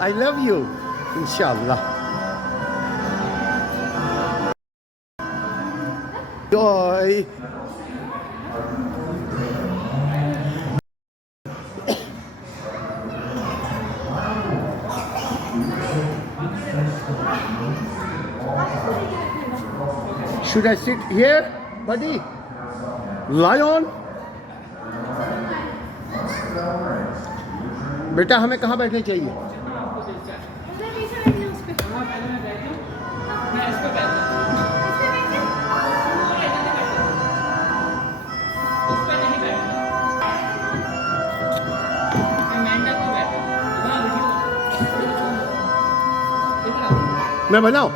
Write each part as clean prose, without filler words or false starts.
I love you. Inshallah. Joy. Should I sit here, buddy? Lion? बेटा हमें कहाँ बैठना चाहिए? मैं बनाऊं?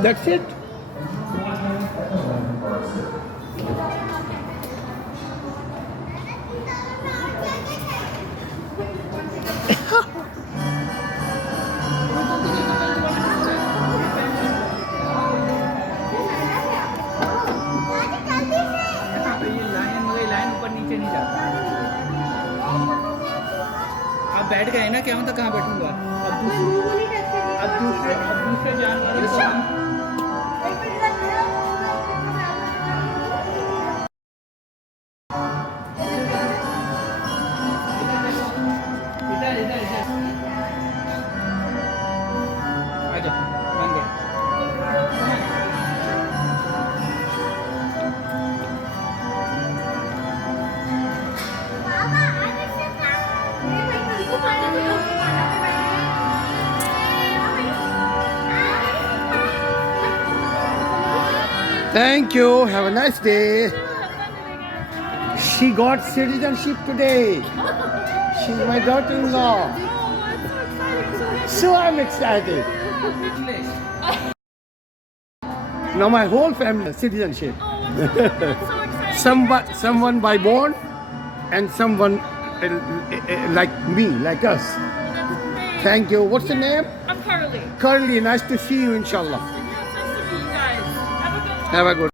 That's it. आप बैठ गए ना, क्या मतलब कहाँ बैठूंगा? अब दूसरे जानवर को हम Thank you. Have a nice day. She got citizenship today. She's my daughter-in-law. So I'm excited. Now my whole family citizenship. Someone by born and someone like me, like us. Thank you. What's the name? I'm Carly. Carly, nice to see you, inshallah. Nice to meet you guys. Have a good one. Have a good